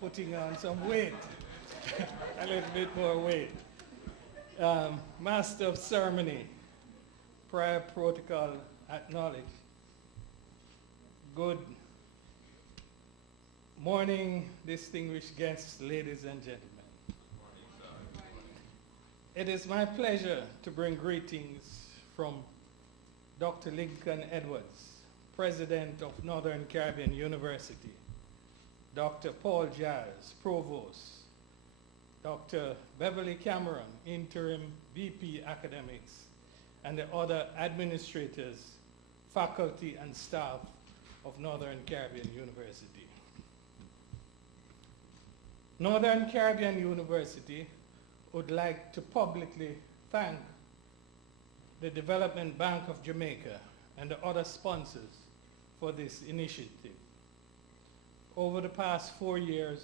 putting on some weight, a little bit more weight. Master of Ceremony, prior protocol acknowledged. Good morning, distinguished guests, ladies and gentlemen. It is my pleasure to bring greetings from Dr. Lincoln Edwards, President of Northern Caribbean University, Dr. Paul Giles, Provost, Dr. Beverly Cameron, Interim VP Academics, and the other administrators, faculty, and staff of Northern Caribbean University. Northern Caribbean University would like to publicly thank the Development Bank of Jamaica and the other sponsors for this initiative. Over the past 4 years,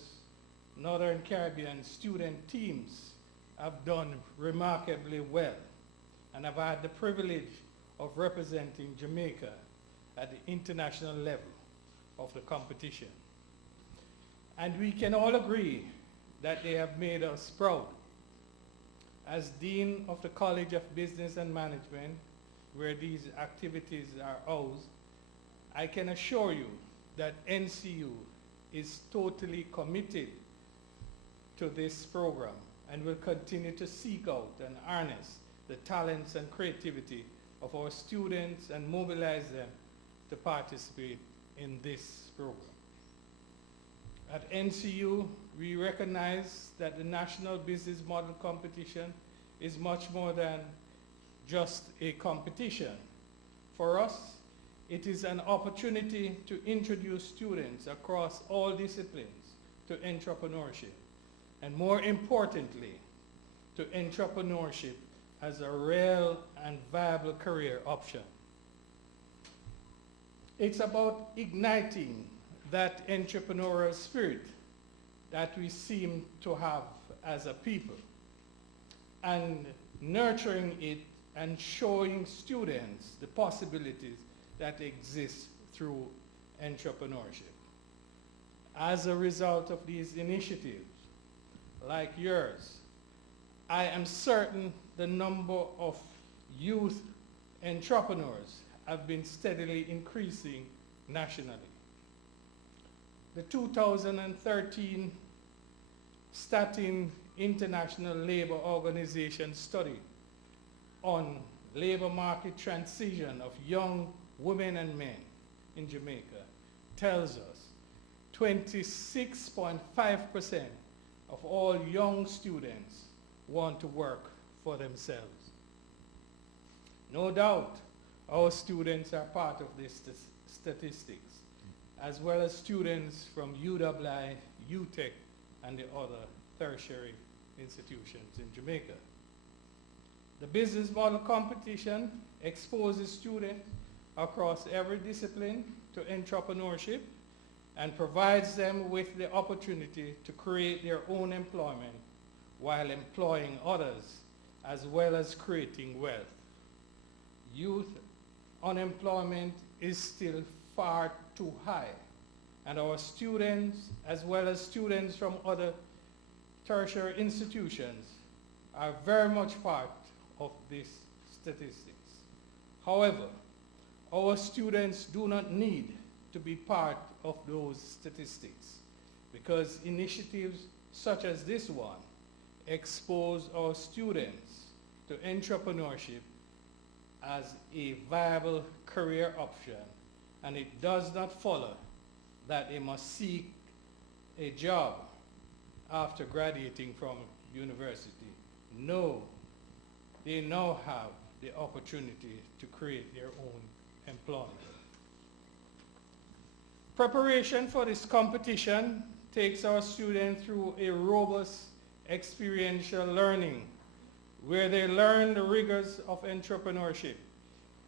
Northern Caribbean student teams have done remarkably well, and I've had the privilege of representing Jamaica at the international level of the competition. And we can all agree that they have made us proud. As Dean of the College of Business and Management, where these activities are housed, I can assure you that NCU is totally committed to this program and will continue to seek out and harness the talents and creativity of our students and mobilize them to participate in this program. At NCU, we recognize that the National Business Model Competition is much more than just a competition. For us, it is an opportunity to introduce students across all disciplines to entrepreneurship, and more importantly, to entrepreneurship as a real and viable career option. It's about igniting that entrepreneurial spirit that we seem to have as a people, and nurturing it and showing students the possibilities that exist through entrepreneurship. As a result of these initiatives, like yours, I am certain the number of youth entrepreneurs have been steadily increasing nationally. The 2013 Statin International Labor Organization study on labor market transition of young women and men in Jamaica tells us 26.5% of all young students want to work for themselves. No doubt our students are part of this statistics, as well as students from UWI, UTEC, and the other tertiary institutions in Jamaica. The business model competition exposes students across every discipline to entrepreneurship and provides them with the opportunity to create their own employment while employing others, as well as creating wealth. Youth unemployment is still far too high, and our students, as well as students from other tertiary institutions, are very much part of these statistics. However, our students do not need to be part of those statistics, because initiatives such as this one expose our students to entrepreneurship as a viable career option, and it does not follow that they must seek a job after graduating from university. No, they now have the opportunity to create their own employment. Preparation for this competition takes our students through a robust experiential learning, where they learn the rigors of entrepreneurship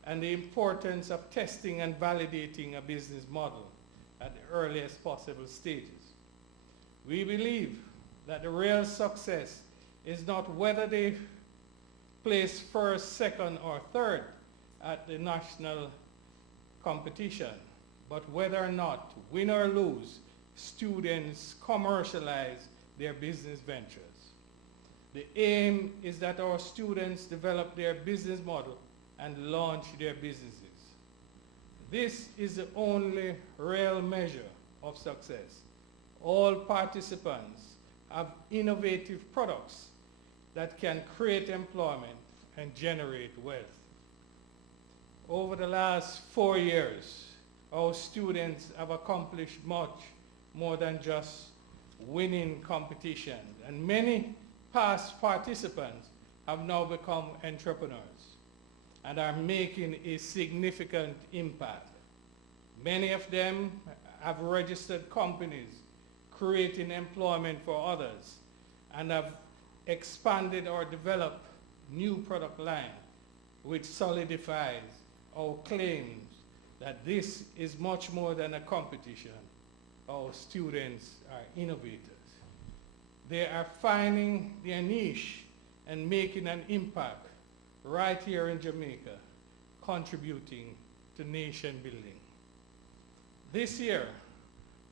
and the importance of testing and validating a business model at the earliest possible stages. We believe that the real success is not whether they place first, second, or third at the national competition, but whether or not, win or lose, students commercialize their business ventures. The aim is that our students develop their business model and launch their businesses. This is the only real measure of success. All participants have innovative products that can create employment and generate wealth. Over the last 4 years, our students have accomplished much more than just winning competitions, and many past participants have now become entrepreneurs and are making a significant impact. Many of them have registered companies, creating employment for others, and have expanded or developed new product line, which solidifies our claims that this is much more than a competition. Our students are innovators. They are finding their niche and making an impact right here in Jamaica, contributing to nation building. This year,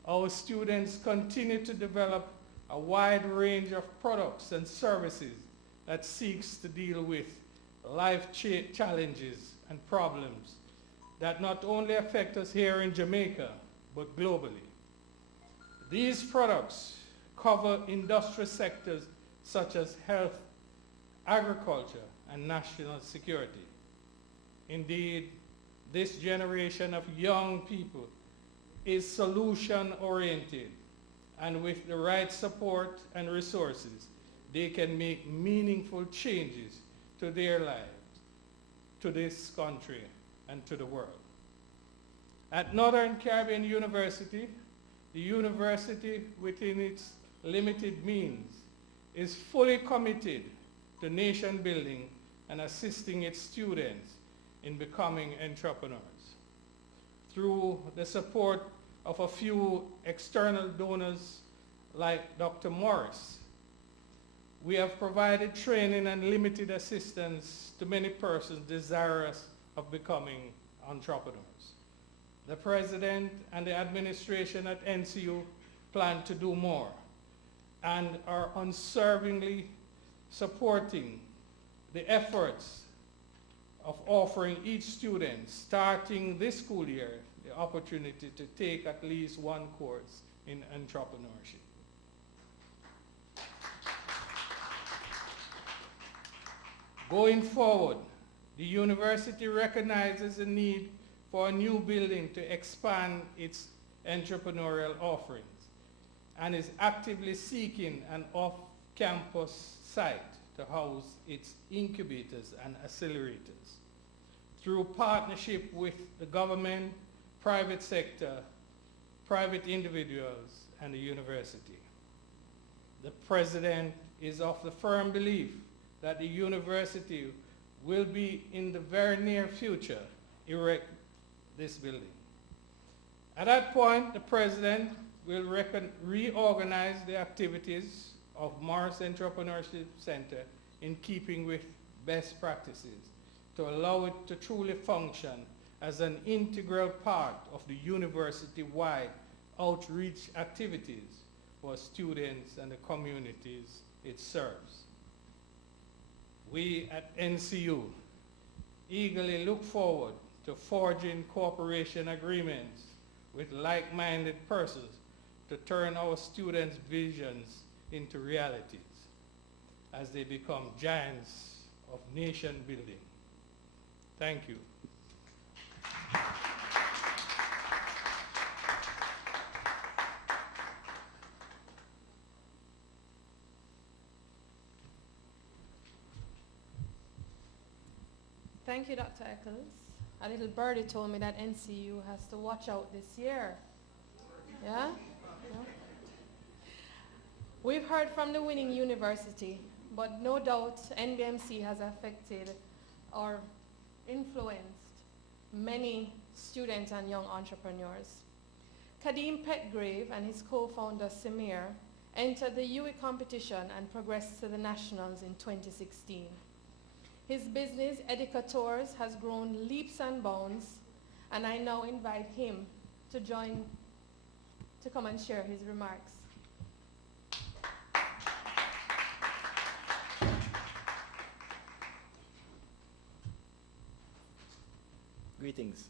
our students continue to develop a wide range of products and services that seeks to deal with life challenges and problems that not only affect us here in Jamaica, but globally. These products cover industrial sectors such as health, agriculture, and national security. Indeed, this generation of young people is solution-oriented, and with the right support and resources, they can make meaningful changes to their lives, to this country, and to the world. At Northern Caribbean University, the university, within its limited means, is fully committed to nation building and assisting its students in becoming entrepreneurs. Through the support of a few external donors like Dr. Morris, we have provided training and limited assistance to many persons desirous of becoming entrepreneurs. The President and the administration at NCU plan to do more and are unswervingly supporting the efforts of offering each student starting this school year the opportunity to take at least one course in entrepreneurship. Going forward, the university recognizes the need for a new building to expand its entrepreneurial offerings and is actively seeking an off-campus site to house its incubators and accelerators. Through partnership with the government, private sector, private individuals, and the university. The President is of the firm belief that the university will be in the very near future erect this building. At that point, the President will reorganize the activities of Morris Entrepreneurship Center in keeping with best practices to allow it to truly function as an integral part of the university-wide outreach activities for students and the communities it serves. We at NCU eagerly look forward to forging cooperation agreements with like-minded persons to turn our students' visions into realities as they become giants of nation building. Thank you. Thank you, Dr. Eccles. A little birdie told me that NCU has to watch out this year. Yeah? We've heard from the winning university, but no doubt NBMC has affected or influenced many students and young entrepreneurs. Kadeem Petgrave and his co-founder Samir entered the UE competition and progressed to the nationals in 2016. His business, Educators, has grown leaps and bounds, and I now invite him to join to come and share his remarks. Greetings.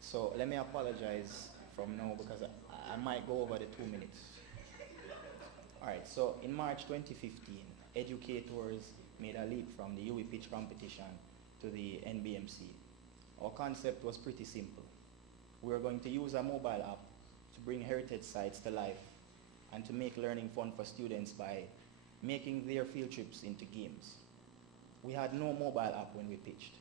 So let me apologize from now because I might go over the 2 minutes. Alright, so in March 2015, educators made a leap from the UE pitch competition to the NBMC. Our concept was pretty simple. We were going to use a mobile app to bring heritage sites to life and to make learning fun for students by making their field trips into games. We had no mobile app when we pitched,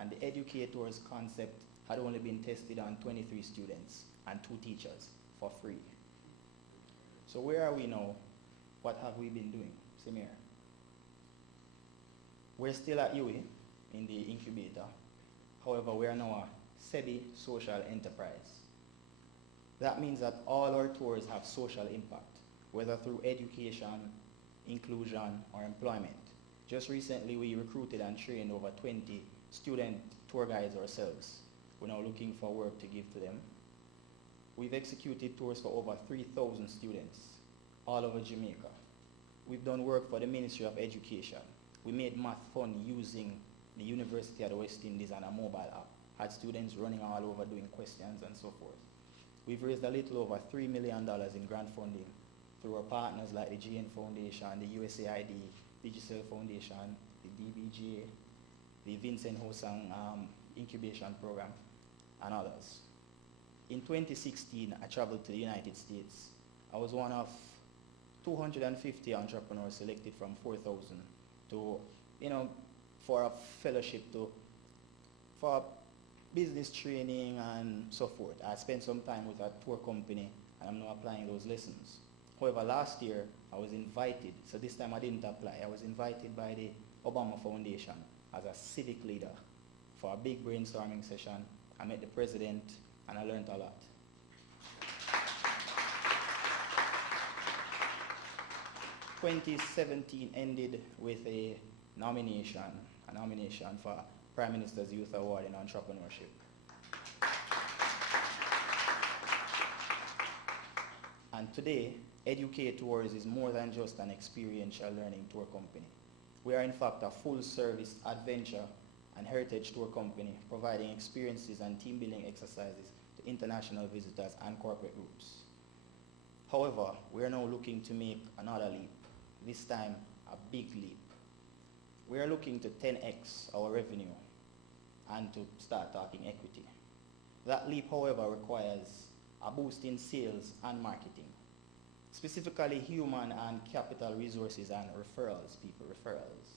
and the educators concept had only been tested on 23 students and 2 teachers for free. So where are we now? What have we been doing? Samir? We're still at UE in the incubator. However, we are now a SEBI social enterprise. That means that all our tours have social impact, whether through education, inclusion, or employment. Just recently, we recruited and trained over 20 student tour guides ourselves. We're now looking for work to give to them. We've executed tours for over 3,000 students all over Jamaica. We've done work for the Ministry of Education. We made math fun using the University of the West Indies and a mobile app. Had students running all over doing questions and so forth. We've raised a little over $3 million in grant funding through our partners like the GN Foundation, the USAID, Digital Foundation, the DBGA, the Vincent Hosang Incubation Program, and others. In 2016, I traveled to the United States. I was one of 250 entrepreneurs selected from 4,000 to, for a fellowship for business training and so forth. I spent some time with a tour company, and I'm now applying those lessons. However, last year, I was invited, so this time I didn't apply. I was invited by the Obama Foundation as a civic leader for a big brainstorming session. I met the president, and I learned a lot. – 2017 ended with a nomination for Prime Minister's Youth Award in Entrepreneurship. And today, Educators is more than just an experiential learning tour company. We are in fact a full-service adventure and heritage tour company providing experiences and team-building exercises to international visitors and corporate groups. However, we are now looking to make another leap, this time a big leap. We are looking to 10x our revenue and to start talking equity. That leap, however, requires a boost in sales and marketing, specifically human and capital resources and referrals, referrals.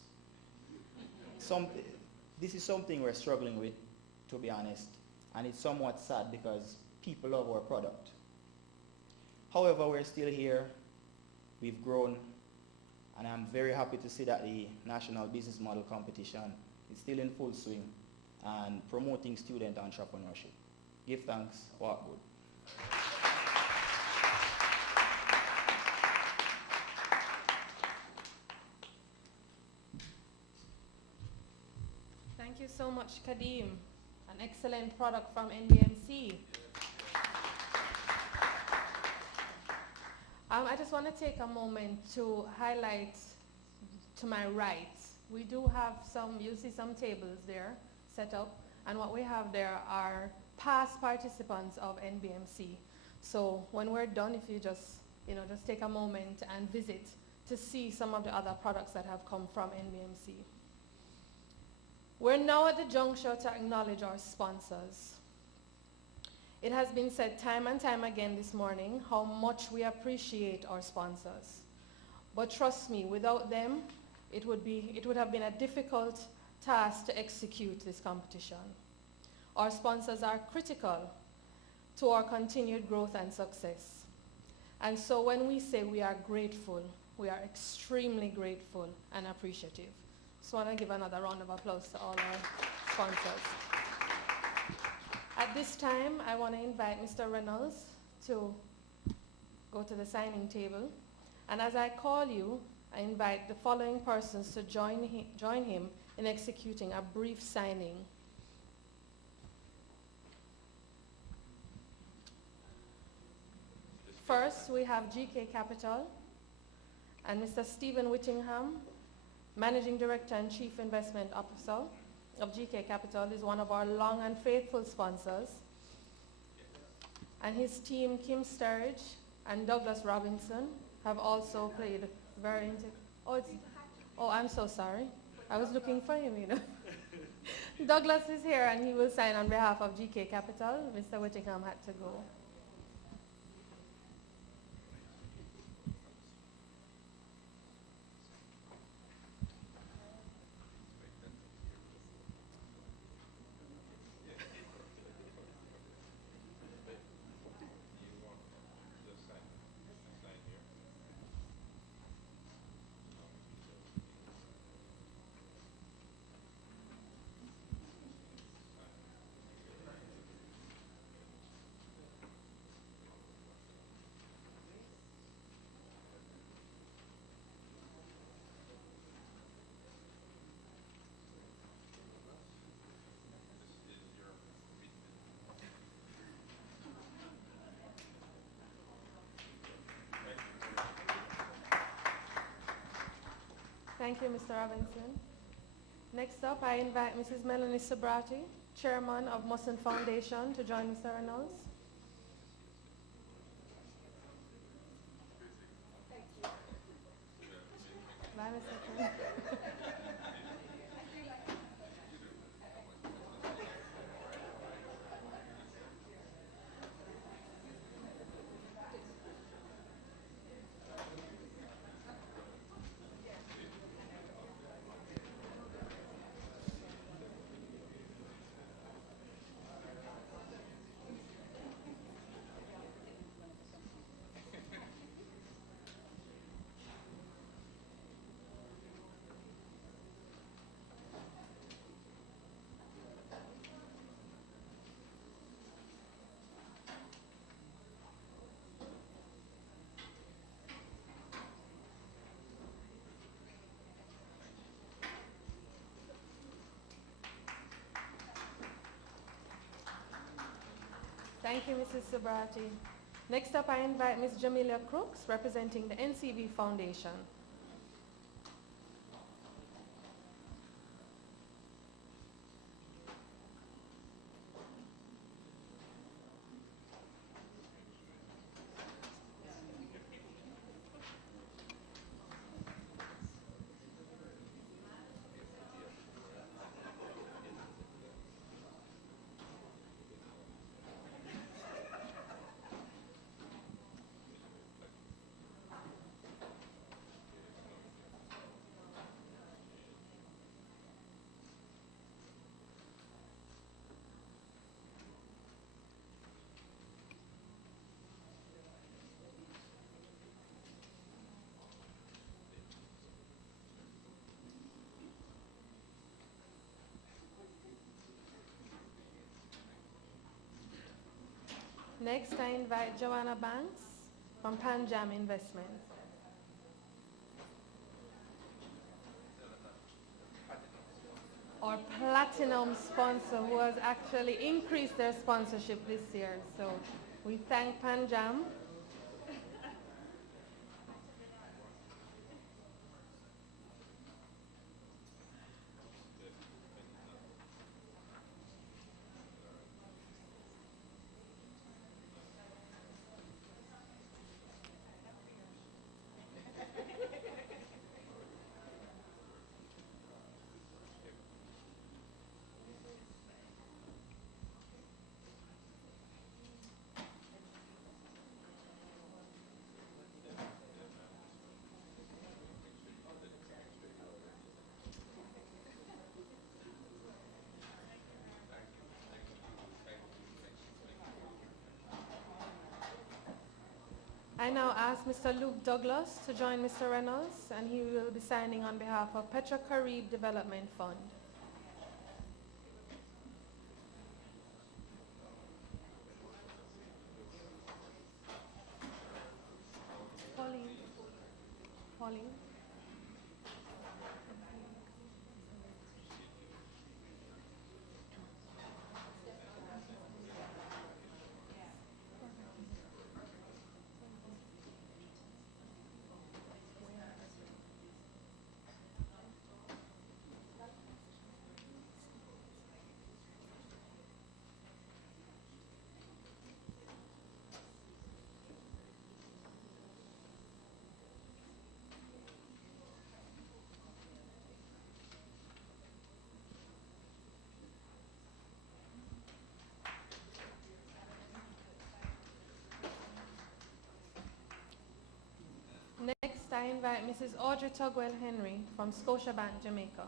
This is something we're struggling with, to be honest, and it's somewhat sad because people love our product. However, we're still here, we've grown, and I'm very happy to see that the National Business Model Competition is still in full swing and promoting student entrepreneurship. Give thanks, work good. Thank you so much, Kadeem. An excellent product from NBMC. I just want to take a moment to highlight to my right. We do have you see some tables there set up, and what we have there are past participants of NBMC. So when we're done, if you just take a moment and visit to see some of the other products that have come from NBMC. We're now at the juncture to acknowledge our sponsors. It has been said time and time again this morning how much we appreciate our sponsors. But trust me, without them, it would have been a difficult task to execute this competition. Our sponsors are critical to our continued growth and success. And so when we say we are grateful, we are extremely grateful and appreciative. So I want to give another round of applause to all our sponsors. At this time, I want to invite Mr. Reynolds to go to the signing table. And as I call you, I invite the following persons to join him in executing a brief signing. First, we have GK Capital and Mr. Stephen Whittingham, Managing Director and Chief Investment Officer of GK Capital, is one of our long and faithful sponsors. And his team, Kim Sturridge and Douglas Robinson, have also played very integral. Oh, I'm so sorry. I was looking for him, you know. Douglas is here and he will sign on behalf of GK Capital. Mr. Whittingham had to go. Thank you, Mr. Robinson. Next up, I invite Mrs. Melanie Sobrati, Chairman of Musson Foundation, to join Mr. Reynolds. Bye, Mr. Chairman. Thank you, Mrs. Sobrati. Next up, I invite Ms. Jamelia Crooks, representing the NCB Foundation. Next, I invite Joanna Banks from Panjam Investments. Our platinum sponsor who has actually increased their sponsorship this year. So we thank Panjam. I now ask Mr. Luke Douglas to join Mr. Reynolds, and he will be signing on behalf of Petra Carib Development Fund. Pauline. I invite Mrs. Audrey Tugwell Henry from Scotiabank, Jamaica.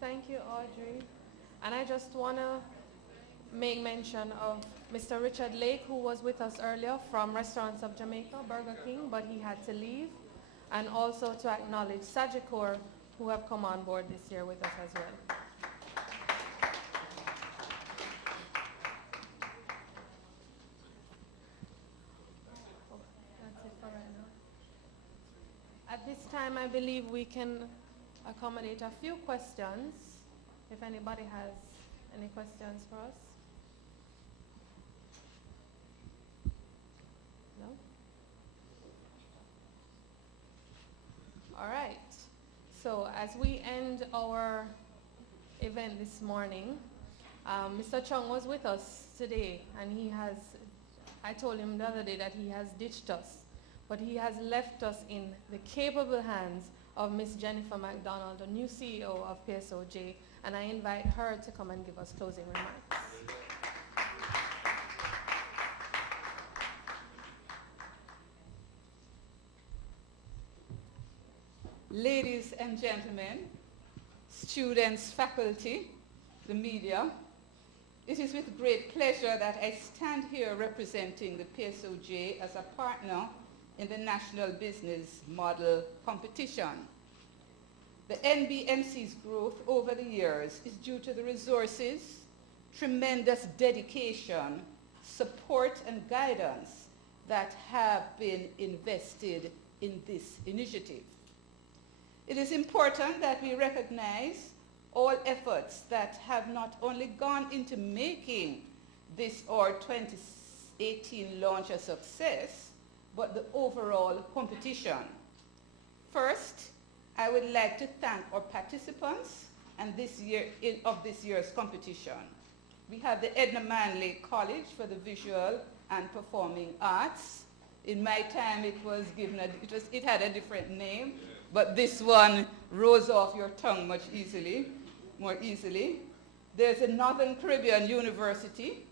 Thank you, Audrey. And I just want to make mention of Mr. Richard Lake, who was with us earlier from Restaurants of Jamaica, Burger King, but he had to leave. And also to acknowledge Sagicor, who have come on board this year with us as well. That's it for right now. At this time, I believe we can accommodate a few questions, if anybody has any questions for us. No? All right. So as we end our event this morning, Mr. Chung was with us today, and I told him the other day that he has ditched us, but he has left us in the capable hands of Ms. Jennifer MacDonald, the new CEO of PSOJ, and I invite her to come and give us closing remarks. Ladies and gentlemen, students, faculty, the media, it is with great pleasure that I stand here representing the PSOJ as a partner in the National Business Model Competition. The NBMC's growth over the years is due to the resources, tremendous dedication, support, and guidance that have been invested in this initiative. It is important that we recognize all efforts that have not only gone into making this our 2018 launch a success, but the overall competition. First, I would like to thank our participants and this year's competition. We have the Edna Manley College for the Visual and Performing Arts. In my time, it had a different name, but this one rose off your tongue more easily. There's a Northern Caribbean University,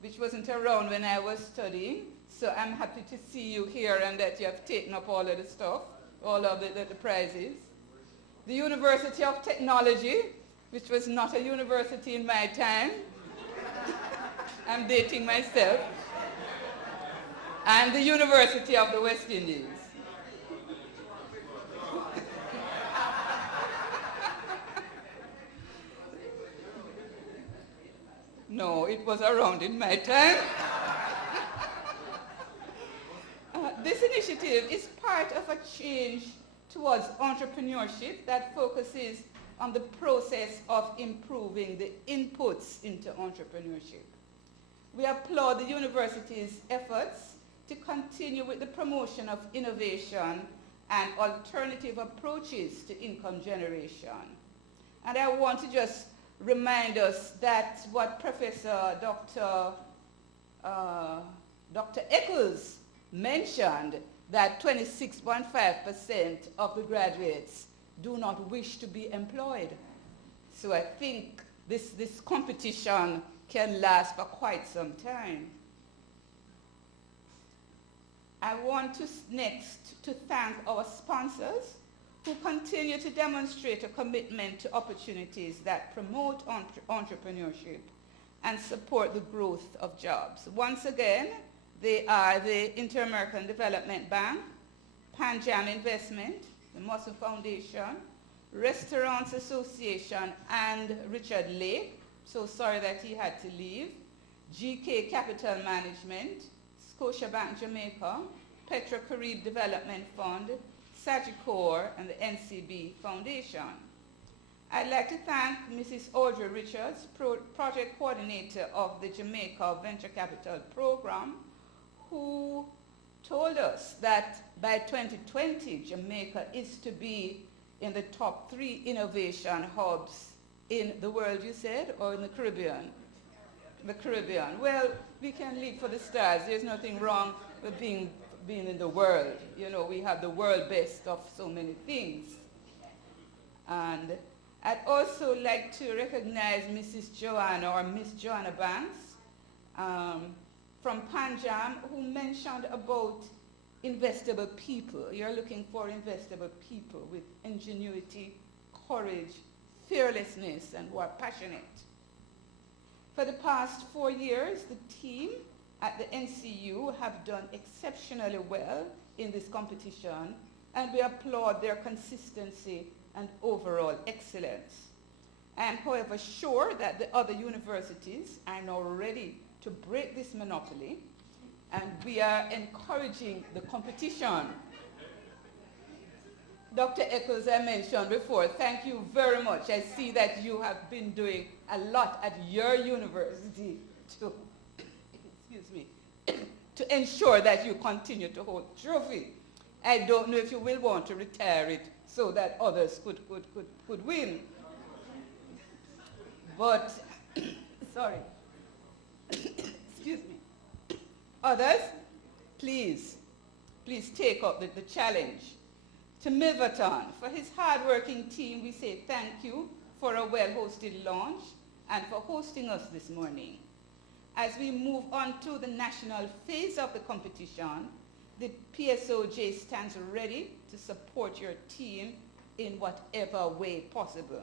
which wasn't around when I was studying. So I'm happy to see you here and that you have taken up all of the stuff, all of the prizes. The University of Technology, which was not a university in my time. I'm dating myself. And the University of the West Indies. No, it was around in my time. This initiative is part of a change towards entrepreneurship that focuses on the process of improving the inputs into entrepreneurship. We applaud the university's efforts to continue with the promotion of innovation and alternative approaches to income generation. And I want to just remind us that what Professor Dr. Eccles mentioned, that 26.5% of the graduates do not wish to be employed. So I think this competition can last for quite some time. I want to next to thank our sponsors who continue to demonstrate a commitment to opportunities that promote entrepreneurship and support the growth of jobs. Once again, they are the Inter-American Development Bank, Pan Jam Investment, the Muscle Foundation, Restaurants Association, and Richard Lake, so sorry that he had to leave, GK Capital Management, Scotiabank Jamaica, Petro-Carib Development Fund, Sagicor, and the NCB Foundation. I'd like to thank Mrs. Audrey Richards, Project Coordinator of the Jamaica Venture Capital Program, who told us that by 2020, Jamaica is to be in the top 3 innovation hubs in the world, you said, or in the Caribbean? The Caribbean. Well, we can leap for the stars. There's nothing wrong with being in the world. You know, we have the world best of so many things. And I'd also like to recognize Mrs. Joanna, or Miss Joanna Banks, from Panjam, who mentioned about investable people. You're looking for investable people with ingenuity, courage, fearlessness, and who are passionate. For the past 4 years, the team at the NCU have done exceptionally well in this competition, and we applaud their consistency and overall excellence. I am, however, sure that the other universities are now ready to break this monopoly, and we are encouraging the competition. Dr. Eccles, I mentioned before, thank you very much. I see that you have been doing a lot at your university to, excuse me, to ensure that you continue to hold trophy. I don't know if you will want to retire it so that others could win. But, sorry, excuse me. Others, please take up the challenge. To Milverton, for his hard-working team, we say thank you for a well-hosted launch and for hosting us this morning. As we move on to the national phase of the competition, the PSOJ stands ready to support your team in whatever way possible.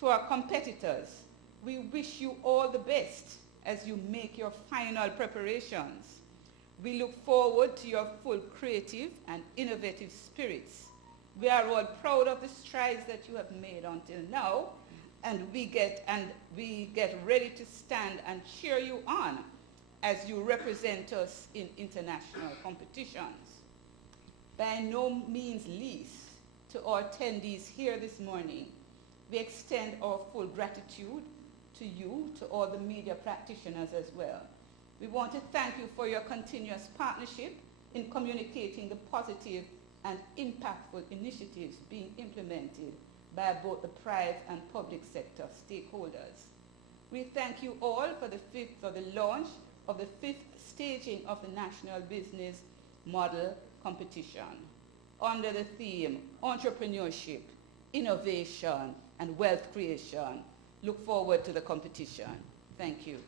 To our competitors, we wish you all the best as you make your final preparations. We look forward to your full creative and innovative spirits. We are all proud of the strides that you have made until now, and we get ready to stand and cheer you on as you represent us in international competitions. By no means least, to our attendees here this morning, we extend our full gratitude to you, to all the media practitioners as well. We want to thank you for your continuous partnership in communicating the positive and impactful initiatives being implemented by both the private and public sector stakeholders. We thank you all for the launch of the 5th staging of the National Business Model Competition under the theme Entrepreneurship, Innovation, and Wealth Creation. Look forward to the competition. Thank you.